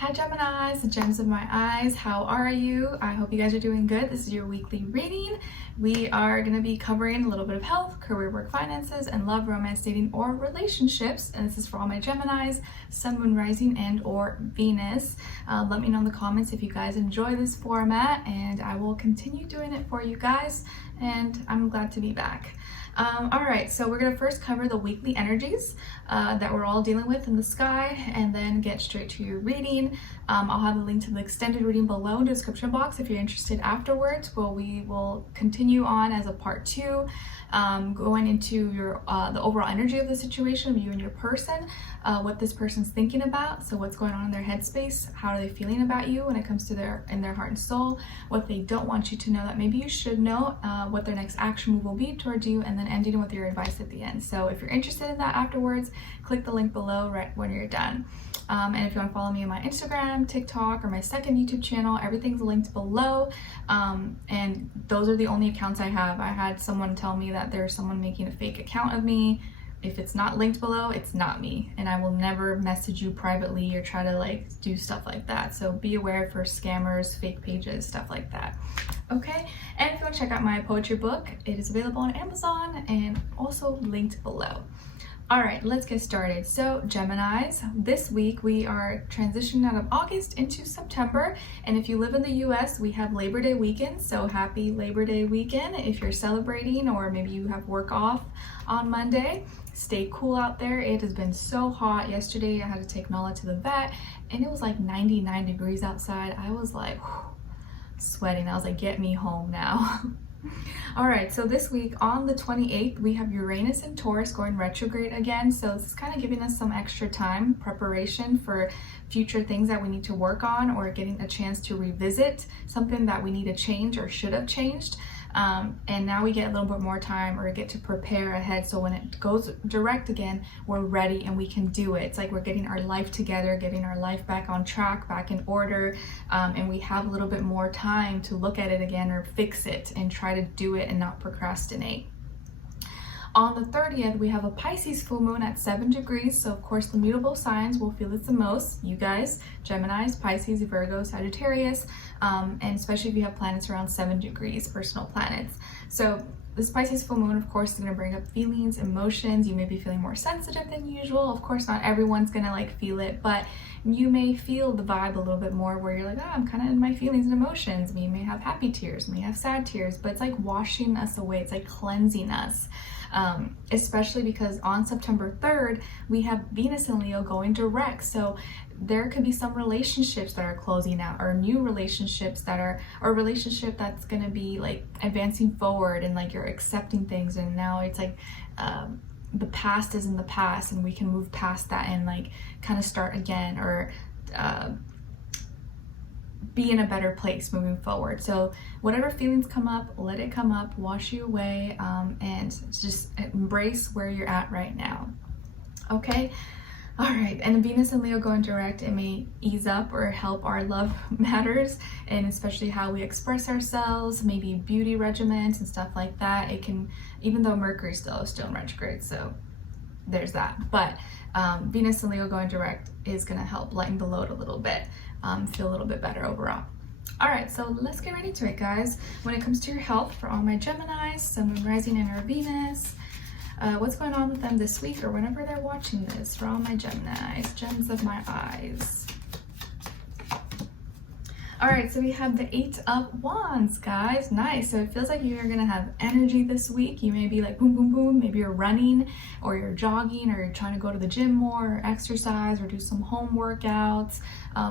Hi Geminis, the gems of my eyes, how are you? I hope you guys are doing good. This is your weekly reading. We are going to be covering a little bit of health, career, work, finances, and love, romance, dating, or relationships. And this is for all my Geminis, Sun, Moon, Rising, and or Venus. Let me know in the comments if you guys enjoy this format, and I will continue doing it for you guys. And I'm glad to be back. All right, so we're going to first cover the weekly energies that we're all dealing with in the sky, and then get straight to your reading. I'll have a link to the extended reading below in the description box if you're interested afterwards. Well, we will continue on as a part 2, going into your the overall energy of the situation, of you and your person, what this person's thinking about, so what's going on in their headspace, how are they feeling about you when it comes to their heart and soul, what they don't want you to know that maybe you should know, what their next action move will be towards you, and then ending with your advice at the end. So if you're interested in that afterwards, click the link below right when you're done. And if you want to follow me on my Instagram, TikTok, or my second YouTube channel, everything's linked below. And those are the only accounts I have. I had someone tell me that there's someone making a fake account of me. If it's not linked below, it's not me, and I will never message you privately or try to do stuff like that. So be aware for scammers, fake pages, stuff like that. Okay, and if you want to check out my poetry book, it is available on Amazon and also linked below. All right, let's get started. So Geminis, this week we are transitioning out of August into September. And if you live in the US, we have Labor Day weekend. So happy Labor Day weekend. If you're celebrating, or maybe you have work off on Monday, stay cool out there. It has been so hot. Yesterday I had to take Nala to the vet and it was like 99 degrees outside. I was like sweating. I was like, get me home now. All right, so this week on the 28th, we have Uranus and Taurus going retrograde again. So this is kind of giving us some extra time, preparation for future things that we need to work on, or getting a chance to revisit something that we need to change or should have changed. And now we get a little bit more time, or get to prepare ahead, so when it goes direct again, we're ready and we can do it. It's like we're getting our life together, getting our life back on track, back in order, and we have a little bit more time to look at it again or fix it and try to do it and not procrastinate. On the 30th, we have a Pisces full moon at 7 degrees. So of course the mutable signs will feel it the most. You guys, Geminis, Pisces, Virgo, Sagittarius, and especially if you have planets around 7 degrees, personal planets. So this Pisces full moon, of course, is going to bring up feelings, emotions. You may be feeling more sensitive than usual. Of course, not everyone's going to feel it, but you may feel the vibe a little bit more, where you're like, oh, I'm kind of in my feelings and emotions. You may have happy tears, you may have sad tears, but it's like washing us away. It's like cleansing us. Especially because on September 3rd, we have Venus and Leo going direct. So there could be some relationships that are closing out, or new relationships that are, or a relationship that's going to be advancing forward, and you're accepting things. And now it's the past is in the past, and we can move past that and kind of start again, or be in a better place moving forward. So whatever feelings come up, let it come up, wash you away, and just embrace where you're at right now. Okay. All right, and Venus and Leo going direct, it may ease up or help our love matters, and especially how we express ourselves, maybe beauty regimens and stuff like that. It can, even though Mercury's still in retrograde, so there's that. But Venus and Leo going direct is going to help lighten the load a little bit, feel a little bit better overall. All right, so let's get right into it, guys. When it comes to your health, for all my Geminis, Sun, Moon, Rising, and our Venus, what's going on with them this week, or whenever they're watching this, for all my Geminis, gems of my eyes. All right, so we have the 8 of Wands, guys. Nice. So it feels like you're gonna have energy this week. You may be boom, boom, boom. Maybe you're running, or you're jogging, or you're trying to go to the gym more, or exercise, or do some home workouts,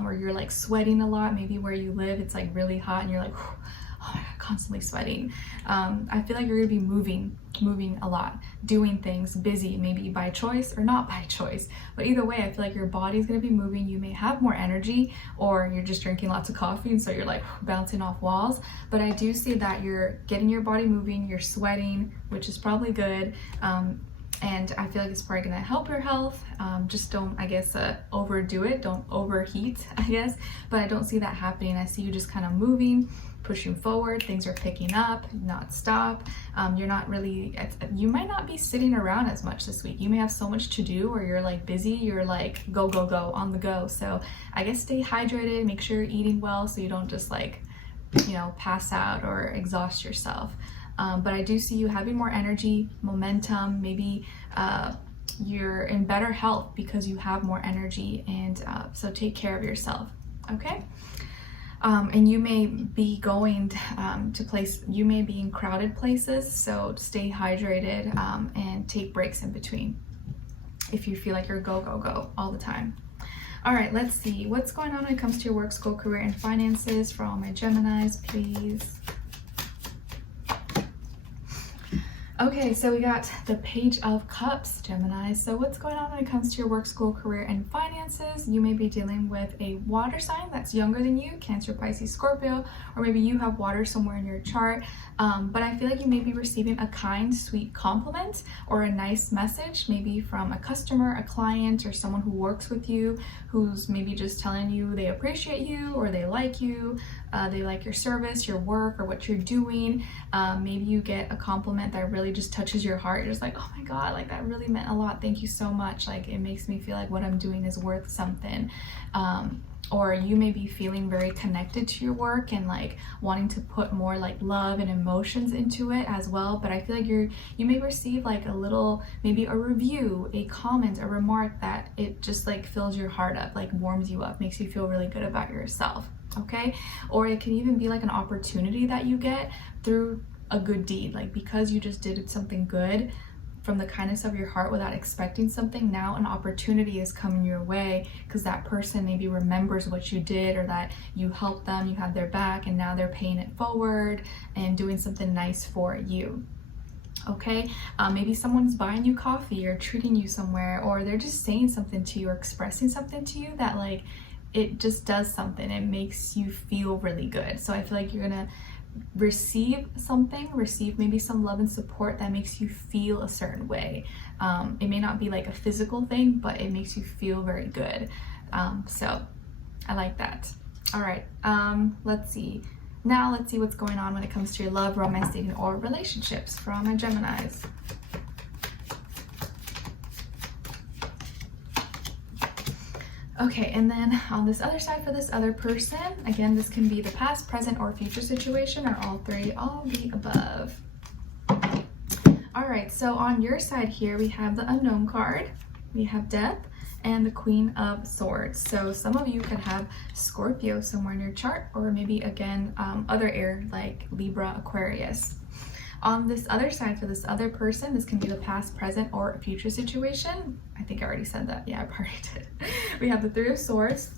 or you're sweating a lot. Maybe where you live, it's really hot, and you're like, oh my God, constantly sweating. I feel like you're gonna be moving a lot, doing things, busy, maybe by choice or not by choice. But either way, I feel like your body's gonna be moving. You may have more energy, or you're just drinking lots of coffee, and so you're bouncing off walls. But I do see that you're getting your body moving, you're sweating, which is probably good. and I feel like it's probably gonna help your health. Just don't, I guess, overdo it. Don't overheat, I guess. But I don't see that happening. I see you just kind of moving, pushing forward. Things are picking up, not stop. You're not really, you might not be sitting around as much this week. You may have so much to do, or you're like busy, you're like go, go, go, on the go. So I guess stay hydrated, make sure you're eating well so you don't just like, you know, pass out or exhaust yourself. But I do see you having more energy, momentum, maybe you're in better health because you have more energy, and so take care of yourself, okay? And you may be going you may be in crowded places, so stay hydrated and take breaks in between if you feel like you're go, go, go all the time. All right, let's see what's going on when it comes to your work, school, career, and finances for all my Geminis, please. Okay, so we got the Page of Cups, Gemini. So what's going on when it comes to your work, school, career, and finances? You may be dealing with a water sign that's younger than you, Cancer, Pisces, Scorpio, or maybe you have water somewhere in your chart. But I feel like you may be receiving a kind, sweet compliment or a nice message, maybe from a customer, a client, or someone who works with you, who's maybe just telling you they appreciate you or they like you. They like your service, your work, or what you're doing. Maybe you get a compliment that really just touches your heart. You're just like, oh my God, like that really meant a lot. Thank you so much. Like it makes me feel like what I'm doing is worth something. Or you may be feeling very connected to your work and like wanting to put more like love and emotions into it as well. But I feel like you may receive like a little, maybe a review, a comment, a remark that it just like fills your heart up, like warms you up, makes you feel really good about yourself. Okay, or it can even be like an opportunity that you get through a good deed, like because you just did something good from the kindness of your heart without expecting something. Now an opportunity is coming your way because that person maybe remembers what you did, or that you helped them, you had their back, and now they're paying it forward and doing something nice for you. Okay, maybe someone's buying you coffee or treating you somewhere, or they're just saying something to you or expressing something to you that like it just does something. It makes you feel really good. So I feel like you're gonna receive maybe some love and support that makes you feel a certain way. It may not be like a physical thing, but it makes you feel very good. So I like that. All right, let's see. Now let's see what's going on when it comes to your love, romance, dating, or relationships for all my Geminis. Okay, and then on this other side for this other person, again, this can be the past, present, or future situation, or all three, all the above. All right, so on your side here, we have the Unknown card, we have Death, and the Queen of Swords. So some of you could have Scorpio somewhere in your chart, or maybe again, other air like Libra, Aquarius. On this other side for this other person, this can be the past, present, or future situation. I think I already said that. Yeah, I already did. We have the Three of Swords,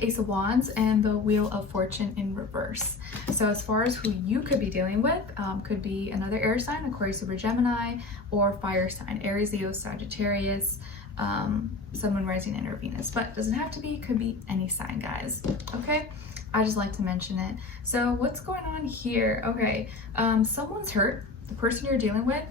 Ace of Wands, and the Wheel of Fortune in reverse. So as far as who you could be dealing with, could be another air sign, Aquarius, Libra, Gemini, or fire sign, Aries, Leo, Sagittarius, Sun, Moon, Rising, and Venus. But doesn't have to be, could be any sign, guys. Okay. I just like to mention it. So what's going on here? Okay, someone's hurt. The person you're dealing with,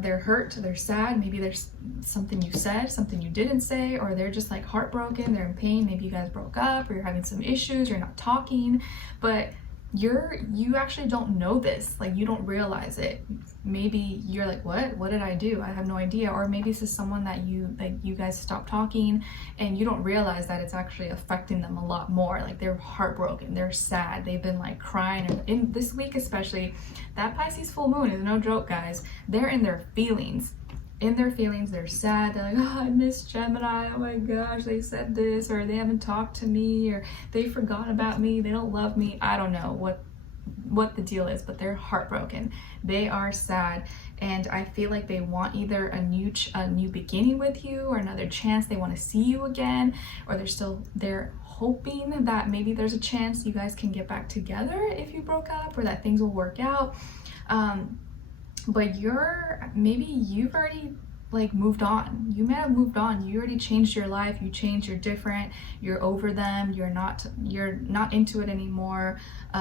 they're hurt, they're sad. Maybe there's something you said, something you didn't say, or they're just like heartbroken, they're in pain. Maybe you guys broke up, or you're having some issues, you're not talking, but you actually don't know this, like you don't realize it. Maybe you're like, what did I do? I have no idea. Or maybe this is someone that you guys stopped talking and you don't realize that it's actually affecting them a lot more. Like they're heartbroken, they're sad, they've been like crying. And in this week especially, that Pisces full moon is no joke, guys. They're in their feelings. They're sad, they're like, oh, I miss Gemini, oh my gosh, they said this, or they haven't talked to me, or they forgot about me, they don't love me. I don't know what the deal is, but they're heartbroken, they are sad, and I feel like they want either a new beginning with you, or another chance. They want to see you again, or they're hoping that maybe there's a chance you guys can get back together if you broke up, or that things will work out. But maybe you've already like moved on. You may have moved on. You already changed your life. You changed. You're different. You're over them. You're not into it anymore.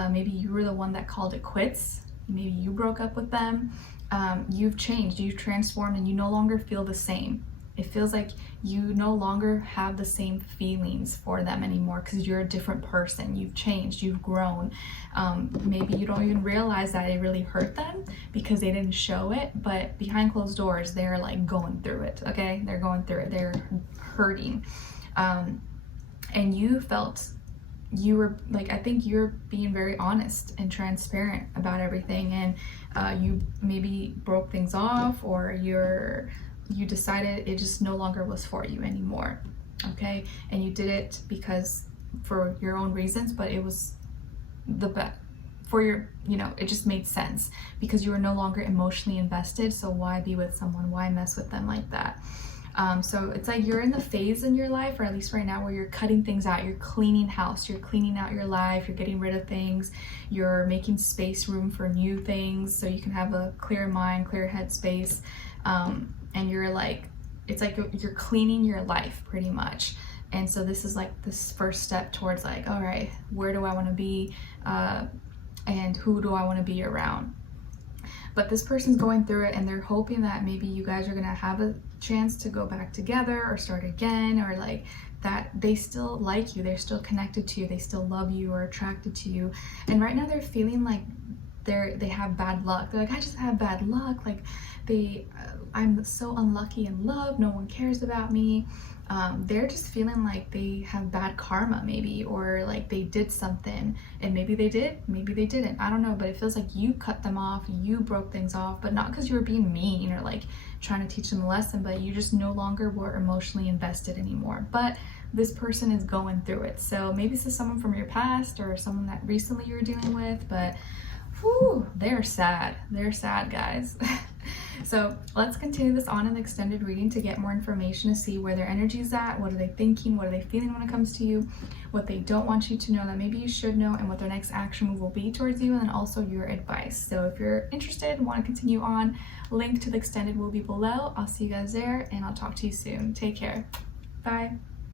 Maybe you were the one that called it quits. maybe you broke up with them, you've changed, you've transformed, and you no longer feel the same. It feels like you no longer have the same feelings for them anymore because you're a different person. You've changed, you've grown. Maybe you don't even realize that it really hurt them because they didn't show it, but behind closed doors, they're like going through it, okay? They're going through it, they're hurting. And you felt you were like, I think you're being very honest and transparent about everything, and you maybe broke things off, or you decided it just no longer was for you anymore, okay? And you did it because for your own reasons, but it was the best for your, it just made sense because you were no longer emotionally invested. So why be with someone? Why mess with them like that? So it's like you're in the phase in your life, or at least right now, where you're cutting things out. You're cleaning house, you're cleaning out your life, you're getting rid of things, you're making room for new things so you can have a clear mind, clear head space. And you're like, it's like you're cleaning your life pretty much. And so this is like this first step towards like, all right, where do I want to be? And who do I want to be around? But this person's going through it, and they're hoping that maybe you guys are going to have a chance to go back together or start again, or like that they still like you, they're still connected to you, they still love you or attracted to you. And right now they're feeling like they have bad luck. They're like, I just have bad luck. Like I'm so unlucky in love. No one cares about me. They're just feeling like they have bad karma maybe, or like they did something, and maybe they did, maybe they didn't. I don't know, but it feels like you cut them off, you broke things off, but not because you were being mean or like trying to teach them a lesson, but you just no longer were emotionally invested anymore. But this person is going through it. So maybe this is someone from your past or someone that recently you were dealing with, but whew, they're sad. They're sad, guys. So let's continue this on an extended reading to get more information, to see where their energy is at, what are they thinking, what are they feeling when it comes to you, what they don't want you to know that maybe you should know, and what their next action move will be towards you, and then also your advice. So if you're interested and want to continue on, link to the extended will be below. I'll see you guys there, and I'll talk to you soon. Take care. Bye.